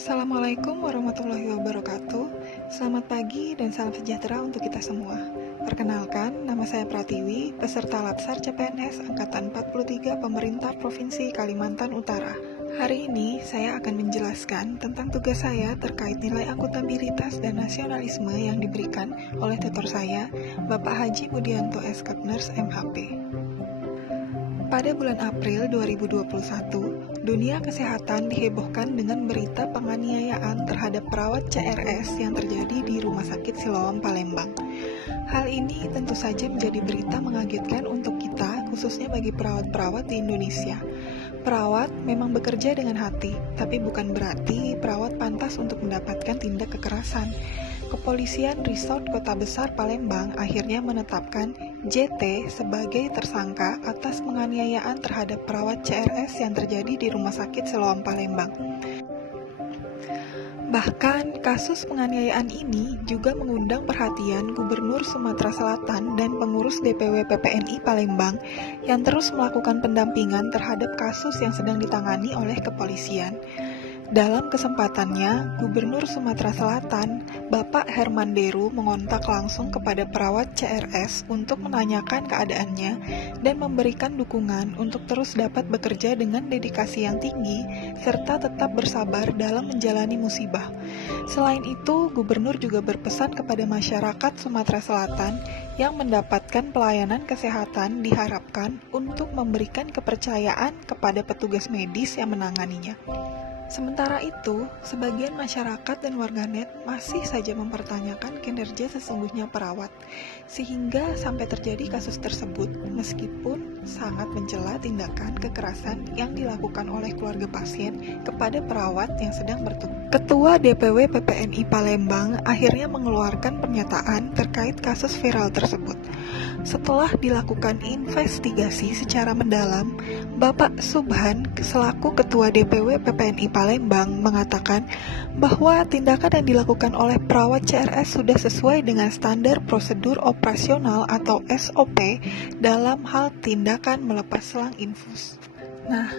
Assalamualaikum warahmatullahi wabarakatuh. Selamat pagi dan salam sejahtera untuk kita semua. Perkenalkan, nama saya Pratiwi, peserta Latsar CPNS Angkatan 43 Pemerintah Provinsi Kalimantan Utara. Hari ini saya akan menjelaskan tentang tugas saya terkait nilai akuntabilitas dan nasionalisme yang diberikan oleh tutor saya, Bapak Haji Budianto S. Kapners, MHP. Pada bulan April 2021, dunia kesehatan dihebohkan dengan berita penganiayaan terhadap perawat CRS yang terjadi di Rumah Sakit Siloam, Palembang. Hal ini tentu saja menjadi berita mengagetkan untuk kita, khususnya bagi perawat-perawat di Indonesia. Perawat memang bekerja dengan hati, tapi bukan berarti perawat pantas untuk mendapatkan tindak kekerasan. Kepolisian Resort Kota Besar Palembang akhirnya menetapkan JT sebagai tersangka atas penganiayaan terhadap perawat CRS yang terjadi di Rumah Sakit Siloam Palembang. Bahkan, kasus penganiayaan ini juga mengundang perhatian Gubernur Sumatera Selatan dan pengurus DPW PPNI Palembang yang terus melakukan pendampingan terhadap kasus yang sedang ditangani oleh kepolisian. Dalam kesempatannya, Gubernur Sumatera Selatan, Bapak Herman Deru mengontak langsung kepada perawat CRS untuk menanyakan keadaannya dan memberikan dukungan untuk terus dapat bekerja dengan dedikasi yang tinggi serta tetap bersabar dalam menjalani musibah. Selain itu, Gubernur juga berpesan kepada masyarakat Sumatera Selatan yang mendapatkan pelayanan kesehatan diharapkan untuk memberikan kepercayaan kepada petugas medis yang menanganinya. Sementara itu, sebagian masyarakat dan warganet masih saja mempertanyakan kinerja sesungguhnya perawat, sehingga sampai terjadi kasus tersebut meskipun sangat mencela tindakan kekerasan yang dilakukan oleh keluarga pasien kepada perawat yang sedang bertugas. Ketua DPW PPNI Palembang akhirnya mengeluarkan pernyataan terkait kasus viral tersebut. Setelah dilakukan investigasi secara mendalam, Bapak Subhan selaku Ketua DPW PPNI Palembang mengatakan bahwa tindakan yang dilakukan oleh perawat CRS sudah sesuai dengan standar prosedur operasional atau SOP dalam hal tindakan melepas selang infus. Nah,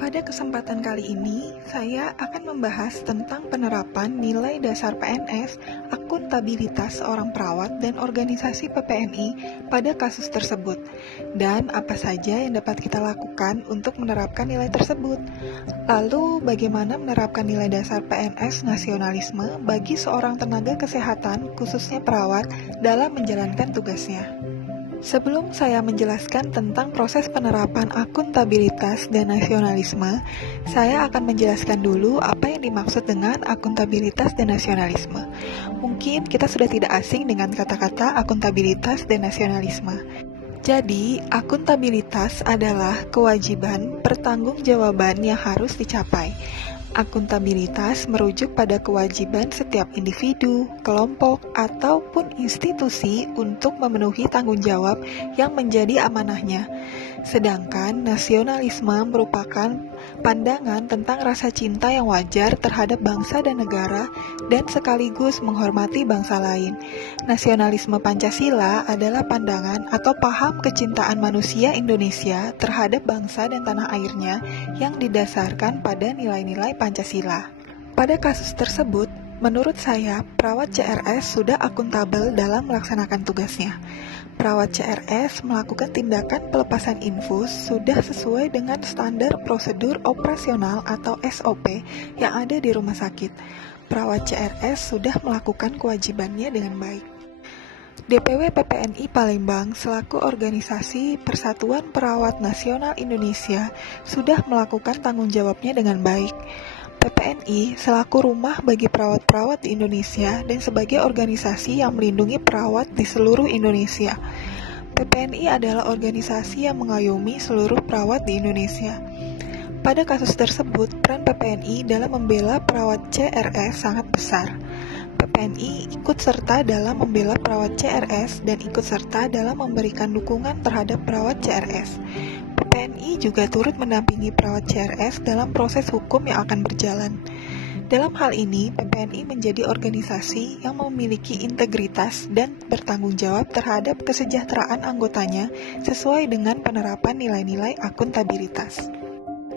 pada kesempatan kali ini, saya akan membahas tentang penerapan nilai dasar PNS, akuntabilitas seorang perawat dan organisasi PPNI pada kasus tersebut, dan apa saja yang dapat kita lakukan untuk menerapkan nilai tersebut. Lalu, bagaimana menerapkan nilai dasar PNS nasionalisme bagi seorang tenaga kesehatan, khususnya perawat, dalam menjalankan tugasnya. Sebelum saya menjelaskan tentang proses penerapan akuntabilitas dan nasionalisme, saya akan menjelaskan dulu apa yang dimaksud dengan akuntabilitas dan nasionalisme. Mungkin kita sudah tidak asing dengan kata-kata akuntabilitas dan nasionalisme. Jadi, akuntabilitas adalah kewajiban pertanggungjawaban yang harus dicapai. Akuntabilitas merujuk pada kewajiban setiap individu, kelompok, ataupun institusi untuk memenuhi tanggung jawab yang menjadi amanahnya. Sedangkan nasionalisme merupakan pandangan tentang rasa cinta yang wajar terhadap bangsa dan negara dan sekaligus menghormati bangsa lain. Nasionalisme Pancasila adalah pandangan atau paham kecintaan manusia Indonesia terhadap bangsa dan tanah airnya yang didasarkan pada nilai-nilai Pancasila. Pada kasus tersebut, menurut saya, perawat CRS sudah akuntabel dalam melaksanakan tugasnya. Perawat CRS melakukan tindakan pelepasan infus sudah sesuai dengan standar prosedur operasional atau SOP yang ada di rumah sakit. Perawat CRS sudah melakukan kewajibannya dengan baik. DPW PPNI Palembang selaku organisasi Persatuan Perawat Nasional Indonesia sudah melakukan tanggung jawabnya dengan baik. PPNI selaku rumah bagi perawat-perawat di Indonesia dan sebagai organisasi yang melindungi perawat di seluruh Indonesia. PPNI adalah organisasi yang mengayomi seluruh perawat di Indonesia. Pada kasus tersebut, peran PPNI dalam membela perawat CRS sangat besar. PPNI ikut serta dalam membela perawat CRS dan ikut serta dalam memberikan dukungan terhadap perawat CRS. PPNI juga turut mendampingi perawat CRS dalam proses hukum yang akan berjalan. Dalam hal ini, PPNI menjadi organisasi yang memiliki integritas dan bertanggung jawab terhadap kesejahteraan anggotanya sesuai dengan penerapan nilai-nilai akuntabilitas.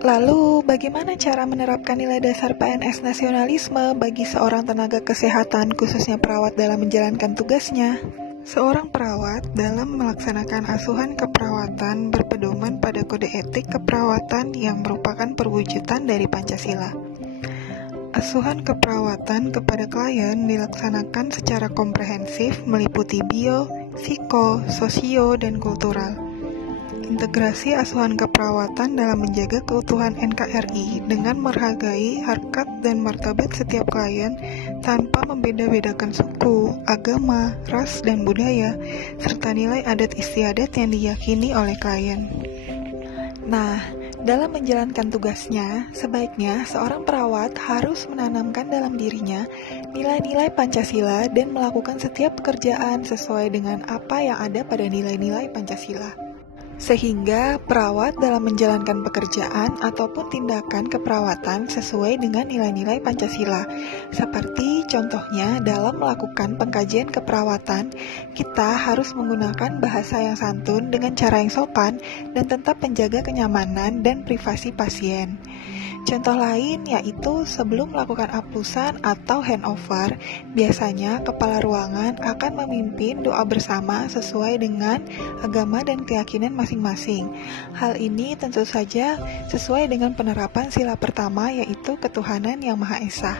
Lalu, bagaimana cara menerapkan nilai dasar PNS nasionalisme bagi seorang tenaga kesehatan, khususnya perawat dalam menjalankan tugasnya? Seorang perawat dalam melaksanakan asuhan keperawatan berpedoman pada kode etik keperawatan yang merupakan perwujudan dari Pancasila. Asuhan keperawatan kepada klien dilaksanakan secara komprehensif meliputi bio, psiko, sosio, dan kultural. Integrasi asuhan keperawatan dalam menjaga keutuhan NKRI dengan menghargai harkat dan martabat setiap klien tanpa membeda-bedakan suku, agama, ras, dan budaya, serta nilai adat istiadat yang diyakini oleh klien. Nah, dalam menjalankan tugasnya, sebaiknya seorang perawat harus menanamkan dalam dirinya nilai-nilai Pancasila dan melakukan setiap pekerjaan sesuai dengan apa yang ada pada nilai-nilai Pancasila. Sehingga perawat dalam menjalankan pekerjaan ataupun tindakan keperawatan sesuai dengan nilai-nilai Pancasila. Seperti contohnya dalam melakukan pengkajian keperawatan, kita harus menggunakan bahasa yang santun dengan cara yang sopan dan tetap menjaga kenyamanan dan privasi pasien. Contoh lain yaitu sebelum melakukan aplusan atau handover, biasanya kepala ruangan akan memimpin doa bersama sesuai dengan agama dan keyakinan masing-masing. Hal ini tentu saja sesuai dengan penerapan sila pertama yaitu ketuhanan yang Maha Esa.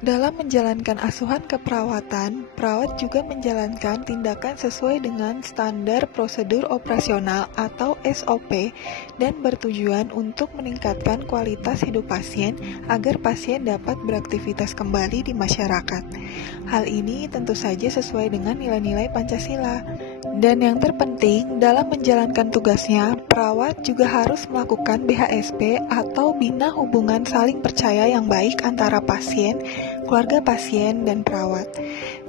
Dalam menjalankan asuhan keperawatan, perawat juga menjalankan tindakan sesuai dengan standar prosedur operasional atau SOP dan bertujuan untuk meningkatkan kualitas hidup pasien agar pasien dapat beraktivitas kembali di masyarakat. Hal ini tentu saja sesuai dengan nilai-nilai Pancasila. Dan yang terpenting, dalam menjalankan tugasnya, perawat juga harus melakukan BHSP atau Bina Hubungan Saling Percaya yang baik antara pasien, keluarga pasien, dan perawat.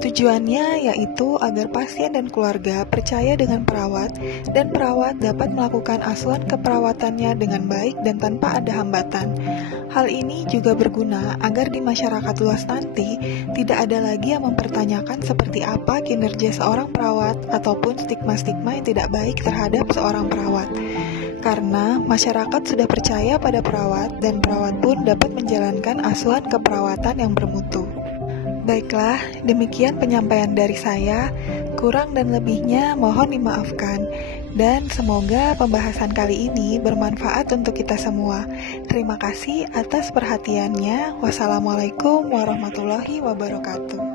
Tujuannya yaitu agar pasien dan keluarga percaya dengan perawat, dan perawat dapat melakukan asuhan keperawatannya dengan baik dan tanpa ada hambatan. Hal ini juga berguna agar di masyarakat luas nanti tidak ada lagi yang mempertanyakan seperti apa kinerja seorang perawat ataupun stigma-stigma yang tidak baik terhadap seorang perawat. Karena masyarakat sudah percaya pada perawat dan perawat pun dapat menjalankan asuhan keperawatan yang bermutu. Baiklah, demikian penyampaian dari saya. Kurang dan lebihnya mohon dimaafkan. Dan semoga pembahasan kali ini bermanfaat untuk kita semua. Terima kasih atas perhatiannya. Wassalamualaikum warahmatullahi wabarakatuh.